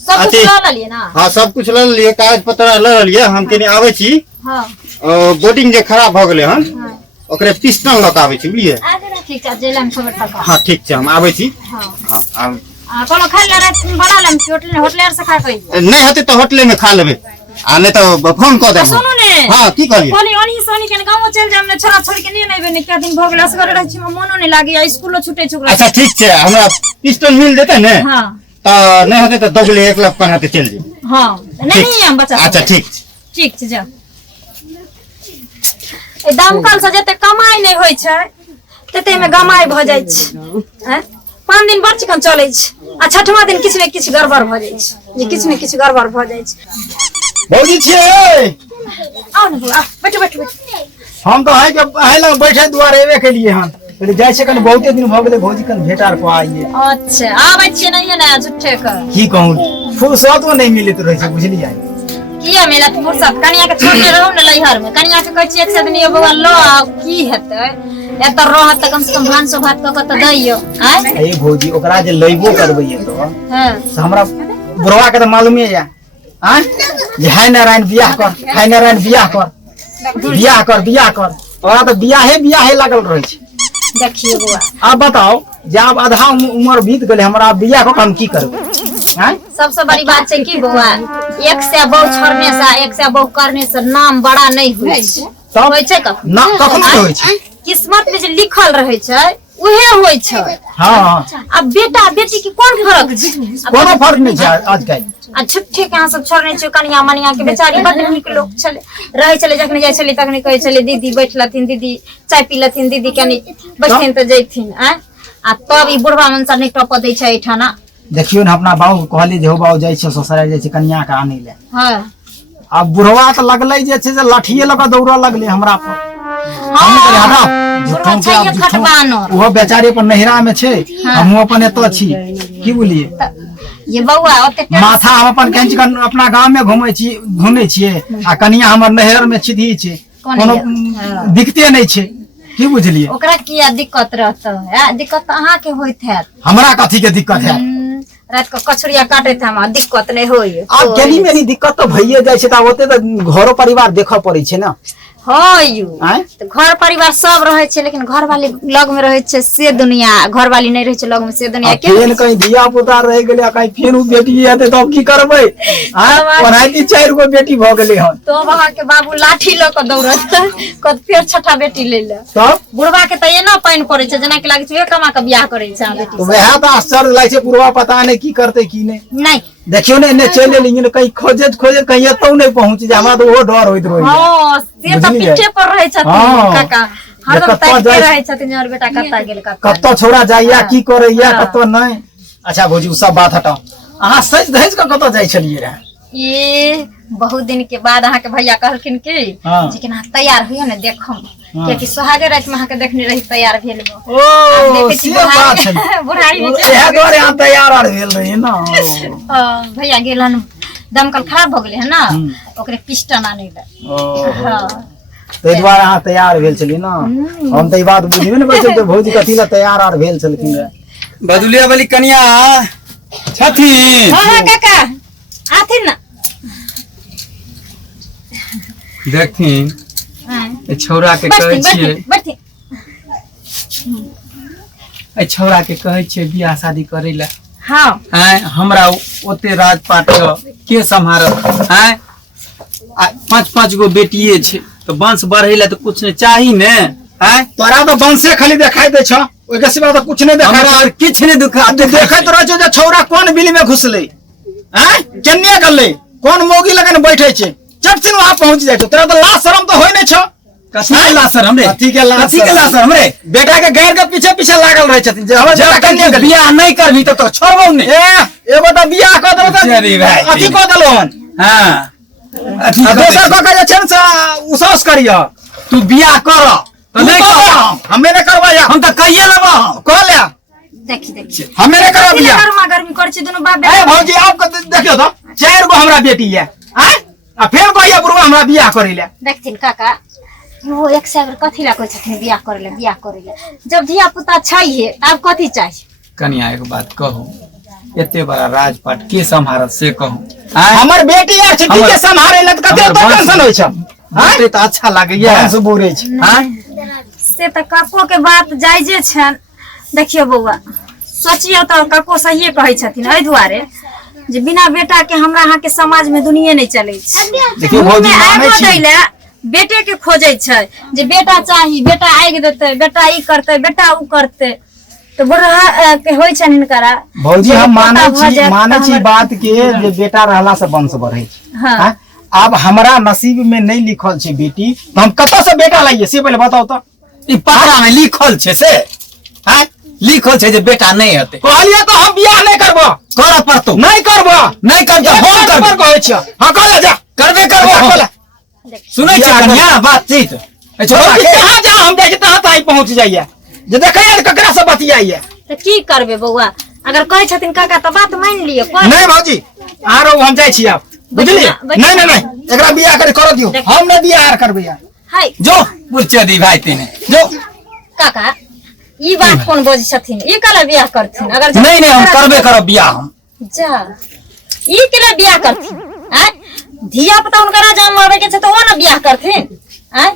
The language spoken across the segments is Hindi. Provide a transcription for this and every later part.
सब कुछ ले लिए ना? हाँ सब कुछ ले लिए, कागज पत्र ले लिए। हम कनी आवे छी। हां बोर्डिंग जे खराब भ गेले हन ओकरे पिस्टन लक आवे छी बुझलिए। ठीक छै जेला में खबर तक। हां ठीक छै हम आवे छी। हां हां कोनो खाइ ले रात बना लेम होटल से खा के नहीं होते तो होटल में खा लेबे आ नहीं तो फोन कर दे। सुनू ने हां की कहलिए कोनी ओनी सोनी के गांव चल जाम ने छोरा छोरी के नहीं नइबे ने क्या दिन भोगला से रह छी मनो नहीं लागे स्कूलो छूटे छोकरा। अच्छा ठीक छै हमरा पिस्टन मिल देते ने। हां तो नहीं होते तो दगले 1 लाख पनाते चल जे। हां नहीं हम बच्चा। अच्छा ठीक छै जा ए दमकल से जते कमाई नहीं होय छै तते में गमाई भ जाय छै। हैं 5 दिन बड़ चिकन चलै छै आ छठवा दिन किछ ने किछ गड़बड़ भ जाय छै जे किछ ने किछ गड़बड़ भ जाय छै। भौजी छिए आओ न बुआ बैठो हम तो है लग बैठे दुआरे एवे के लिए हम पहले जाय छै कन बहुते दिन भ गेले भौजी कन भेटार को आइए। अच्छा आबै छियै नहीं ना झूठे क की कहूं फुर्सत नहीं मिलत रहे छै बुझलियै। किया मेला फुर्सत कनिया के छोड़ने रहू न लइहर में कनिया के कहै छी एक से दिन यो बउआ लो आ की हेतै एत रहत त कम से कम भानसो भात क के त दैयो। आय ए भौजी ओकरा जे लइबो करबै तो हां से हमरा बुढ़वा के त मालूमे या। आय जे है नारायण बियाह कर ओरा त बियाहे लागल रहे छै। देखियो बुआ अब बताओ जब आधा उम्र बीत गेले हमरा बियाह को हम की करबै। हैं सबसे बड़ी बात छै की बुआ एक से बहु छोड़ने से एक से बहु करने से नाम बड़ा नहीं होय छै। तब होय छै ना कखनो होय छै किस्मत में जे लिखल रहे छै उहे होय छै। हां अब बेटा बेटी के कोन फर्क छै? कोनो फर्क नहीं छै आजकल। आ छुट्टे के सब छोड़ने छै कनिया मनिया के बेचारी बड़ नीक लोग छले रहे छले जखने जाय छले तखने कहे छले दीदी बैठलथिन दीदी चाय पीलथिन दीदी कनी बैठथिन त जैथिन। आ तब ई बुढ़वा मन से नहीं टप दै छै एठाना। देखियो ना अपना बाबू कहली जे हो बाबू जाय छै ससुराल जाय छै कन्या के आने ले। हां अब बुढ़वा त लगलै जे छै से लाठिए लगा दौड़ा लगले हमरा पर। हम कहले हटा वो बेचारी अपन नहिरा में छै हम अपन एत छी की बोलिए ये बउआ ओते माथा हम अपन केंच अपना गांव में घूमे छिए आ कनिया हमर नहर में छिधी छै कोनो दिक्कते नहीं छै की बुझलिए। ओकरा किया दिक्कत रहत है? दिक्कत अहाँ के होइत है। हमरा कथी के दिक्कत है? रात को कचरिया काटे थे हम दिक्कत नहीं होय। अब केनी मेनी दिक्कत तो भइए जाय छै त ओते त घरो परिवार देखा पड़ै छै ना। हां तो घर परिवार सब रहे छै लेकिन घर वाली लग में रहे छै से दुनिया घर वाली नहीं रहे छै लग में से दुनिया के फेन कहीं धिया पुता रह गेले कहीं फेन उ बेटी हेते तब की करबै। पढ़ाई 4 गो बेटी भ गेले हन तो वहां के बाबू लाठी ल के दौड़त कत फेर छठा बेटी ले ले तब बुढ़वा के त एना पाइन पड़े छै जना के लागे छै कमा के बियाह करे छै बेटी। तो वह त आश्चर्य लागे छै बुढ़वा पता नहीं की करते की नहीं देखियो ने इन्ने चले लेकिन कहीं खोजे कहीं एतौ नहीं पहुंच जे हमरा तो वो डर होइत रही। हां से त पीछे पर रहे छथिन काका हरदम ताकते रहे छथिन और बेटा कत्ता गेल कत्ता छोड़ा जाइया की करैया कत्ता नहीं। अच्छा भौजी उ सब बात हटाओ अहाँ सज धज के कत्ता जाय छलिए रे? ये बहुत दिन के बाद अहाँ के भैया कहलखिन कि लेकिन अहाँ तैयार होइए ने देखम कि सुहागे रात में अहाँ के देखने रही तैयार भेल गो। ओ से बात छै बुढ़ाई में एहे द्वारे अहाँ तैयार आर भेल रही ना। भैया गेलन दमकल खराब भ गेले है ना ओकरे पिस्टन आने ले। हां तै द्वारे अहाँ तैयार भेल छली ना। हम त ई बात बुझबे ने करै त भौजी कथि ला तैयार आर भेल छलखिन रे? बदुलिया वाली कन्या छथिन। हां काका आथिन ना देखथिन ए छौरा के कहै छियै ए छौरा के कहै छियै बियाह शादी करै ला। हां हैं हमरा ओते राजपाट के सम्हारत हैं 5 गो बेटिए छै तो वंश बढ़ै ला तो कुछ ने चाही ने। हैं तोरा तो वंशे खाली देखाई दे छ ओइ के सिवा तो कुछ नहीं देखाई। हमरा किछ ने दुखा देखैत रह छ जे छौरा कोन बिल में घुसले हैं केन्ने गले कोन मोगी लगन बैठे छै चट से वहां पहुंच जाय तोरा तो लाज शरम तो होय नै छ। कथी के लाज शरम रे? कथी के लाज शरम रे? बेटा के गैर के पीछे पीछे लागल रहे छथिन जे हमर बेटा कन्या के बियाह नहीं करबी तो छोड़बौ ने। एगो त बियाह क देबो त अथी क देलो हन। हां अथी दोसर क के जे छै से उसस करियो तू बियाह कर तो नहीं कर हमें नहीं करवाया हम त कहिए लेबो कह ले देखी हमें नहीं करवा बियाह गर्मा गर्मी कर छी दोनों बाप ए भौजी आप देखियो त 4 गो हमरा बेटी है आ फेर भैया बुढ़वा हमरा बियाह करै ले देखथिन काका वो एक से अगर कथी ला कहै छथिन बियाह करे ले जब धिया पुता छै हे तब कथी चाहिए? कनिया एक बात कहू एते बड़ा राजपाट के संभारत से कहूँ आय? हमर बेटी यार छिट्टी के संभारे लत कते तो टेंशन होय छ हमरे तो अच्छा लागैया से बोरे छ आय? से तो कको के बात जायजे छन। देखियो बौआ, सोचियो तो कको सहिए कहै छथिन एहि दुआरे जे बिना बेटा के हमरा अहाँ के समाज में दुनिये नहीं चलै छै। देखियो भौजी मानै छी दैले बेटे के खोजै छै जे बेटा चाही, बेटा आगि देतै, बेटा ई करतै, बेटा उ करतै, तो बड़ा के होय छन हिनकरा। भौजी हम मानै छी बात के जे बेटा रहला से वंश बढ़ै छै। हां, अब हमरा नसीब में नहीं लिखल छै बेटी, तो हम कत से बेटा लाइए से पहले बताओ तो। ई पता में लिखल छै से आय? लिखल छै जे बेटा नहीं हेतै। कहलिए तो हम बियाह नहीं करबो। कर पड़तो नहीं करबो, नहीं कर जा हो कर कहै छ। हां कहले जा करबे करबो। सुनै छी कन्या बातचीत ए छोरा के कहां जा हम देख तहां ताई पहुंच जाइए जे देखैया ककरा से बतियाइए। तो की करबे बौआ, अगर कहै छथिन काका तो बात मान लियो। नहीं भौजी आरो हम जाय छी अब बुझलिए। नहीं नहीं नहीं एकरा बियाह कर दियो, हम नहीं बियाह करबै यार। हाय जो बुझे दी भाई तेने जो काका ई बात कोन बोझ छथिन, ई कला बियाह करथिन? अगर नहीं नहीं हम करबे करब बियाह हम। जा ई केला बियाह करथिन? हैं, धिया पुता हुनकरा जन्म आवे के छै तो ओ ना बियाह करथिन। हैं,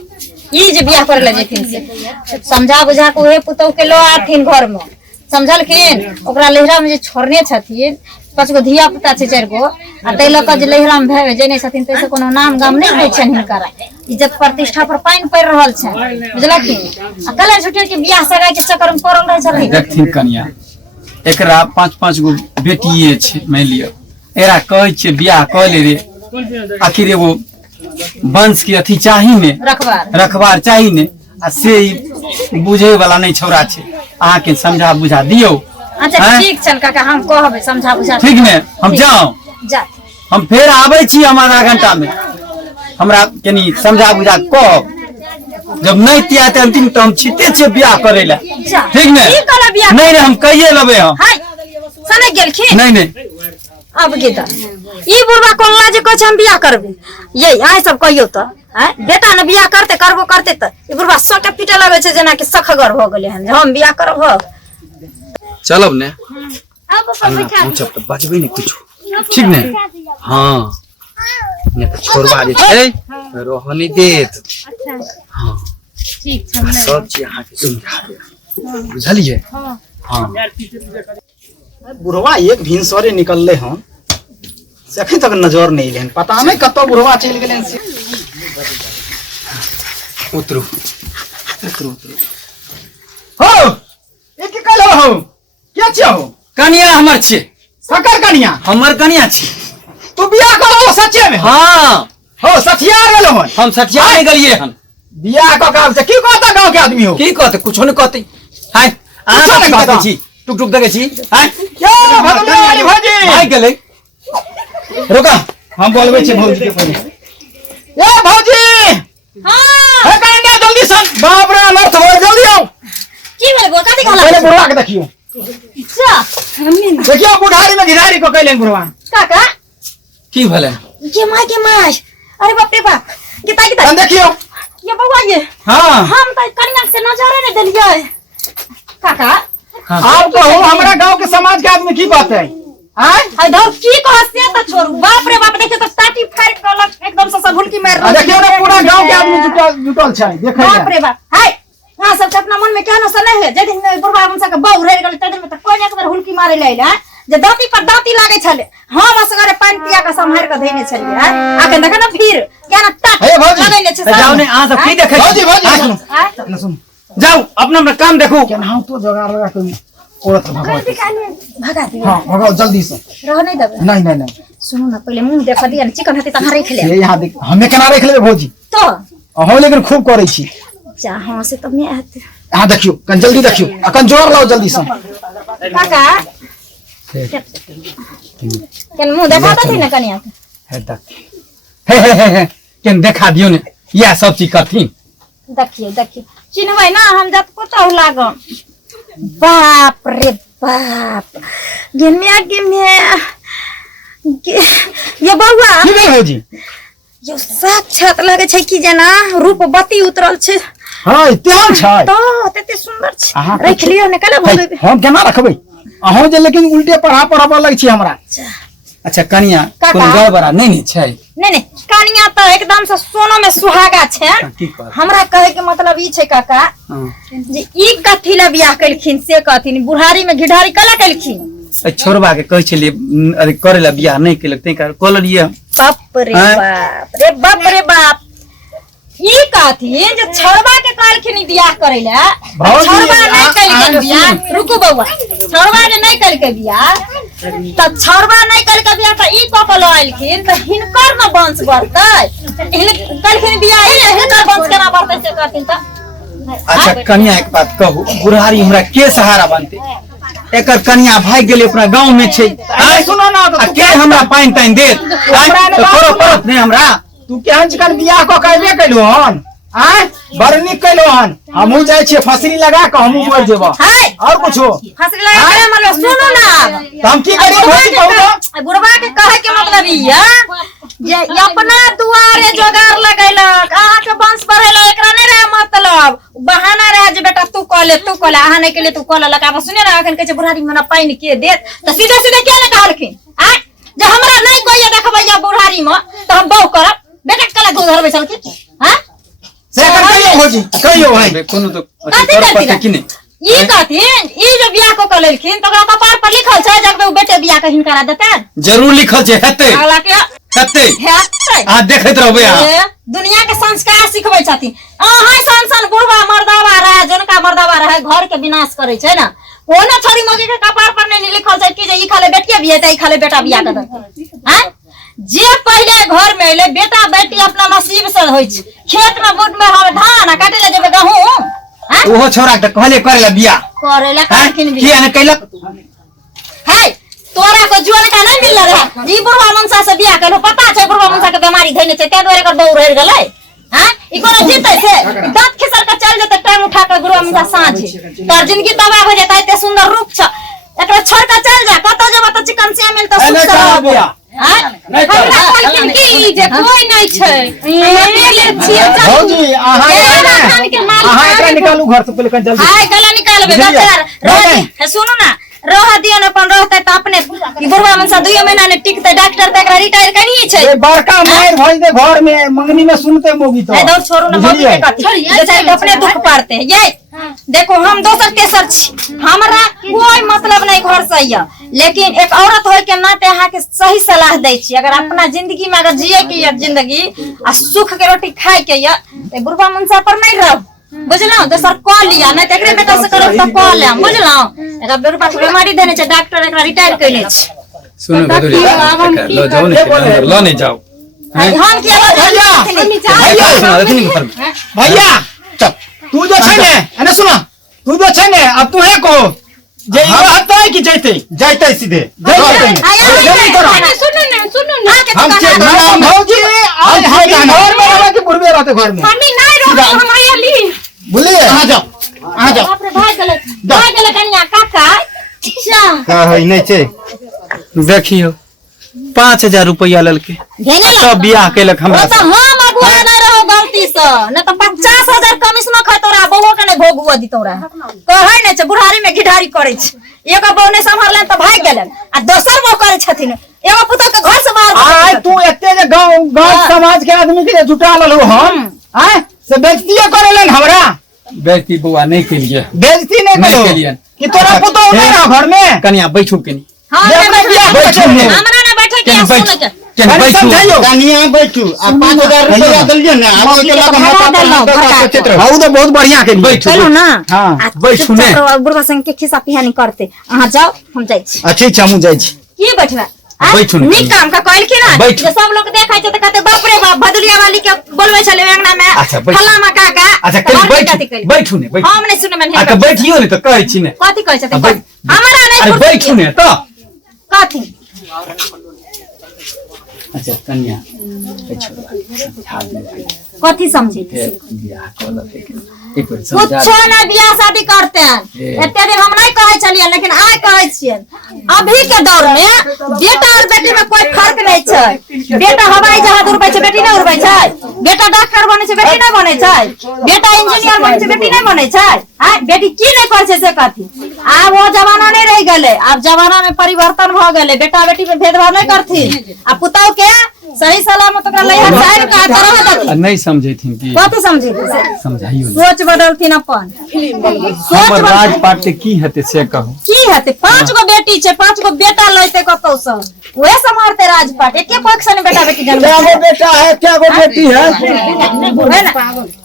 ई जे बियाह करे ले जेथिन से समझा बुझा के ओहे पुतौ के लो आथिन घर में, समझलखिन? ओकरा लेहरा में जे छोड़ने छथिन 5 गो धिया पुता छै 4 गो, आ तै लक जे लेहरा में भेवे जेने छथिन तै से कोनो नाम गाम नहीं होय छन हिनकरा। इज्जत प्रतिष्ठा पर पाइन पड़ रहल छै, बुझलखिन? आ कले छुटे के बियाह सगाई के चक्कर में पड़ल रह छथिन। देखथिन कन्या एकरा 5-5 गो बेटिए छै, मान लियो एरा कहै छै बियाह क ले रे, आखिर एगो वंश के अथी चाही ने, रखबार चाही ने, आ से बुझे वाला नहीं छोरा छै। अहाँ के समझा बुझा दियो। अच्छा ठीक छन काका, हम कहबै समझा बुझा। ठीक ने हम जाओ जा, हम फिर आबै छी हम आधा घंटा में। हमरा कनी समझा बुझा कहब, जब नहीं तिया ते अंतिम तो हम छिटे छे बियाह करे ला। ठीक ने? नहीं नहीं हम कहिए लेबे हम। हाय सने गेलखिन? नहीं नहीं अब गेदा ई बुढ़वा कोल्ला जे कहै छै हम बियाह करबै, ये आइ सब कहियो त हैं बेटा ने बियाह करते करबो करते त ई बुढ़वा सके पीटे लगे छै जेना कि सखगर हो गेले हन हम बियाह करब। हो चलब ने अब अपन बैठा पूछब त बजबै ने कुछ। ठीक ने? हां ने तो छोड़वा जे छै रोहनी देत। हां ठीक छै सब चीज अहाँ के समझा दे, बुझलिए? हां बुढ़वा एक भिनसरे निकलले हन से अखन तक नजर नहीं लेन, पता नहीं कत बुढ़वा चल गेलन से। उतरू उतरू उतरू। हो एक के कल हो क्या छ हो? कन्या हमर छै। सकर कन्या हमर कन्या छै। तू बियाह करो सच्चे में? हां हो सठिया गेलो हन। हम सठिया नहीं गलिए हन। बियाह क काम से की कहता गांव के आदमी हो? की कहते कुछो नहीं कहते। हाय कुछो नहीं कहता छी टुक टुक देखे छी। हाय क्या भगवान भौजी हाय गेले रुका हम बोलबे छी भौजी के पहले। ए भौजी हां हे कन्या जल्दी सन, बाप रे अनर्थ हो, जल्दी आओ। की भेल गो कथि कहला? पहले बुढ़वा के देखियो। जा हमने देखियो बुढ़ारी में घिरारी को कैलन बुढ़वा। काका की भले के माय अरे बाप रे बाप किता हम देखियो ये बउआ ये। हां हम त कन्या से नजरे नहीं देलिए काका। आप कहो हमरा गांव के समाज के आदमी की बात है? हैं हाय दो की कह से त छोड़ू, बाप रे बाप देखियो त टाटी फाड़ के एकदम से सब हुलकी मार रहल। देखियो ना पूरा गांव के आदमी जुटल छै, देखै बाप रे बाप। हाय हां सब अपना मन में कहनो से नहीं है जे दिन बुढ़वा हमसा के बहु रह गेल त दिन में त कोई एक बार हुलकी मारे ले ले जे दांती पर दांती लागे छले, हम असगरे पानी पिया के संभार के धैने छलिए। हैं आके देख ना फिर क्या ना टाट हे भौजी, लगैले छै जाओ ने आ सब की देखे भौजी भौजी सुनो हाय न सुन जाओ अपना अपना काम देखो। क्या ना तो जगार लगा के औरत भगाओ। भगा दियो। हां भगाओ जल्दी से। रह नहीं देबे? नहीं नहीं नहीं सुनो ना पहले मुंह देखा दिया चिकन हते त रख ले। ये यहां देख हमें केना रख लेबे भौजी? तो हो लेकिन खूब करे छी। जा हां से तो मैं आते हां देखियो कन जल्दी देखियो, अकन जोर लाओ जल्दी से। काका केन मुंह देखा दथि न कनिया के। है तक हे केन देखा दियो ने या सब चीज करथिन। देखिए देखिए चिन्हबै ना हम जत पुतौ लागम। बाप रे बाप गिमिया ये बउआ की भेल भौजी? यो साक्षात लगे छै कि जेना रूपवती उतरल छै। हां इत्यान छै तो तते सुंदर छै, अहाँ रख लियो ने कले भगबै। हम केना रखबै? अहूँ जे लेकिन उल्टे पढ़ाबऽ लग छी हमरा। अच्छा कनिया काका। कोनो गड़बड़ा नहीं छै। नहीं कनिया तो एकदम से सोना में सुहागा छे। ठीक बात। हमरा कहे के मतलब ई छे काका हाँ। जे ई कथी ला बियाह कलखिन से कहथिन, बुढ़ारी में घिढारी कला कलखिन। छोड़बा के कहे छलिए अरे करे ला बियाह नहीं केलक तै कर कहलिए। बाप रे हैं? बाप रे बाप रे बाप, ई कहथिन जे छोड़बा के कहलखिन बियाह करे ला, भौजी, छोड़बा नहीं आ- कलके आ- बियाह। रुकू बउआ, छोड़बा जे नहीं कलके बियाह त छोड़बा नहीं कलके बियाह त ई कपल आइलखिन त हिनकर न वंश बढ़तै। कलखिन बियाह हिनकर वंश केना बढ़तै से कहथिन त। अच्छा कनिया एक बात कहू, बुढ़ारी हमरा के सहारा बनते? एकर कनिया भाग गेले अपना गांव में छै। अरे सुनो ना तो आ के हमरा पाइन ताइन देत? ने बात करो सुनो। परत नहीं हमरा। तू केहन चिकन बियाह क कहबे कैलू हन, आय बड़ नीक कैलू हन। हमहू जाय छियै फसरी लगा के हमहू मर जेबो। हाय और कुछो फसरी लगा के मतलब सुनो ना, तो हम की करी भौजी कहू तो? बुढ़वा के कहे के मतलब ई जे अपना दुआरे जोगार लगैलक, अहाँ के वंश बढ़ैला, एकरा नहीं रहे मतलब बहाना रहे जे बेटा तू कह ले अहाँ नहीं के लिए तू कह लेलक। अब सुने ना अखन कहे बुढ़ारी मना पाइन के देत त सीधे सीधे क्या ने कहलखिन आ जे हमरा नहीं कोई देखबैया बुढ़ारी में त हम बहू करब। बेटा कला दूध धरबै छलखिन। हां से कर कहियो भौजी कहियो भाई कोनो तो कथी कर करती पड़ते कि नहीं? ई कहथिन ई जो बियाह को कलेलखिन त ओकरा कपार पर लिखल छै जब उ बेटे बियाह कहिन करा देतै। जरूर लिखल छै हेतै अगला के हेतै। हेतै। आ देखैत रहबै अहाँ। ए, दुनिया के संस्कार सिखबै छथिन। अहाँ सन बुढ़वा मर्दावा रहे, जनका मर्दावा रहे घर के विनाश करे छै ना। ओने छोरी मोगी के कपार पर नहीं लिखल छै कि जे ई खाले बेटिया बियाह त ई खाले बेटा बियाह कर देतै। हैं जे पहले घर में ले बेटा बेटी अपना नसीब से होय छै। खेत में बुट में हम धान काटे ले जेबे गहूं हैं ओहो छोरा के कहले करे ला बियाह करे ला हैं? कहलखिन किया बियाह। ने कैलक? है तोरा को जुअल का नहीं मिल रहा। ई बुढ़वा मनसा से बियाह करो, पता छै बुढ़वा मनसा के बीमारी धइने छै, ते दुआरे कर बहू रह गेलै। हैं ई कोनो जीतै से दांत खिसर के चल जेतै टाइम उठा के बुढ़वा मनसा साँझ तोर जिंदगी तबाह हो जेतै। एते सुंदर रूप छ, एकरा छोड़ के चल जा, कतौ जेबा त चिकन से मिल त नहीं सुख से करा रहबो। बियाह। हैं हमरा कहलखिन की जे कोई नहीं छै ये छियै भौजी अहाँ एकरा निकालू घर से पहले कन जल्दी। हाय गला निकालबे बुझलियै? बच्चा रह नहीं। दे। सुनो ना रह दियो न अपन रहते त अपने ई बुढ़वा मनसा 2 महीना ने टिकते। डॉक्टर त एकरा रिटायर कनिए छै। ये बड़का मार भइल दे घर में मंगनी में सुनते मोगी तो। ए दौड़ छोड़ू ना मम्मी बुझलियै? के कथी बेचारी अपने दुख पारते हैं। ये देखो हम दोसर तेसर छी, हमरा कोई मतलब नहीं घर से ये, लेकिन एक औरत होय के नाते अहाँ के सही सलाह दै छी। अगर अपना जिंदगी में अगर जिए के ये जिंदगी आ सुख के रोटी खाए के ये ते बुढ़वा मनसा पर नहीं रह, बुझलौ? दोसर कह लिया नहीं त एकरे बेटा से करब त कह लेम, बुझलौ? एकरा बुढ़वा के बीमारी देने छै, डॉक्टर एकरा रिटायर कइने छै। सुनो बदुरी लो जाओ ने अंदर लो नहीं जाओ। हम किया भैया, भैया सुना देथिन घर में। भैया चल तू जो छै ने अने सुनो, तू जो छै ने अब तू है को जे ई रहतै कि जैते जैते सीधे जैते जल्दी करो। सुनो ना हम चेक ना भौजी आज हम घर में रह के बुढ़वे रहते घर में। मम्मी नहीं रो हम आइली बोलिए आ जाओ बाप रे भाग गेलै कन्या काका। का है नहीं छै देखियो 5000 रुपया ललके भेजा सब बियाह केलक हमरा तो हम अगुआ नहीं रहो गलती से, न तो 50,000 कमिश्नो खतौरा बहु के नहीं भोगुआ दितौरा। कहै नहीं छै बुढ़ारी में घिढारी करे छै। एगो बहु नहीं संभालले त भाग गेलन आ दोसर बहु करे छथिन। एगो पुतौ के घर से मार आय तू एते जे गांव समाज के आदमी के जुटा ललू हम आय से बेइज्जती करेलन हमरा। बेटी बुआ नहीं केलिए बेइज्जती नहीं नहीं करो केलिए। कि तोरा पुतौ नहीं रह घर में। कनिया बैठू के नहीं हां ये अपना बियाह बैठो ने। हमरा ना बैठे के केन सुन बैठ के केन अरे बैठू समझाइयो कनिया बैठू आ 5000 रुपया दिलिए ना अब ओके लगा हाउ तो बहुत बढ़िया के बैठू चलो ना हां बैठू ने। बुढ़वा संग के खिस्सा पिहानी करते अहाँ जाओ हम जाइ छी। अच्छी चमू जाय छी की बैठबा बैठू ने। नीक काम का कहल की ना बैठू। जे सब लोग देखै छै त कहते बाप रे बाप भदुलिया वाली के बोलबै छले अंगना में अच्छा, बैठू। फलामा काका। अच्छा तो हम बैठू कथी करी? बैठू ने बैठू हम नहीं सुने में आ बैठियो ने तो कहै छी ने। कथी कहै छथिन बैठ- हमरा नहीं अरे फुर्सत बैठू ने तो। कथी अच्छा कन्या बैठू समझा दे कथी समझी बियाह कर एक बार समझा कुछ ना बियाह शादी करते हैं ए। एते दिन हम नहीं कहै छलियन लेकिन आइ कहै छियन। अभी के दौर में बेटा और बेटी में कोई फर्क नहीं छै। बेटा हवाई जहाज उड़बै छै बेटी नहीं उड़बै छै। बेटा डॉक्टर बने छै बेटी नहीं बने छै, बेटा इंजीनियर बने छै बेटी नहीं बने छै, हां बेटी की नहीं कर छै से कथी। आब वो जमाना नहीं रह गेले, आब जमाना में परिवर्तन भ गेले, बेटा बेटी में भेदभाव नहीं करथिन। आ पुताव के सही सलामत ओकरा लइहन साइन का तरह दथिन, नहीं समझेथिन की कथी समझी समझाइयो सोच बदलथिन अपन हमर राजपाट के की हेते से कहू। की हेते 5 गो बेटी छै, 5 गो बेटा लइते कतौ से ओहे सम्हारते राजपाट। एके पक्ष ने बेटा बेटी जन्म क्या गो बेटा है, क्या गो बेटी है?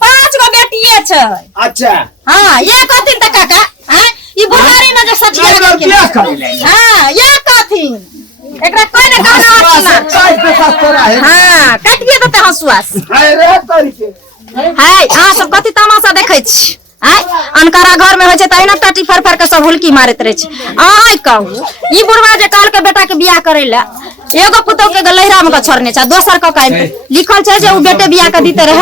5 गो बेटिए छै। अच्छा हां ये कहथिन त काका, हां ई बुढ़ारी न जे सठिया क्या के करे? हां ये कहथिन एकरा कोई ने कहना हां काटिए देते हंसुआस। अरे तरीके हाय अहाँ सब कथी तमाशा देखै छी, हाय अनकारा घर में होय छै त एना टाटी फर फर के सब हुलकी मारैत रहे छै। आय कहू ई बुढ़वा जे काल के बेटा के बियाह करे ला एगो पुतौ के गलैरा में छोड़ने छै, दोसर के काहे लिखल छै जे उ बेटे बियाह के दीते रहे।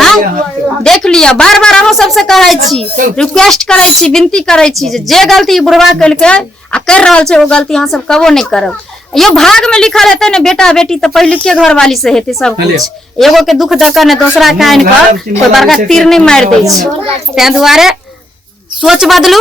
हां देख लिया, बार बार अहाँ सबसे कहै छी, रिक्वेस्ट करै छी, विनती करै छी जे गलती बुढ़वा केलकै आ कर रहल छै ओ गलती अहाँ सब कबो नहीं करब। यो भाग में लिखल हेते ने बेटा बेटी तो पहले के घर वाली से हेते सब कुछ। एगो के दुख दक ने दूसरा कान पर कोई बड़का तीर नहीं मार दे छै। तै दुआरे सोच बदलू।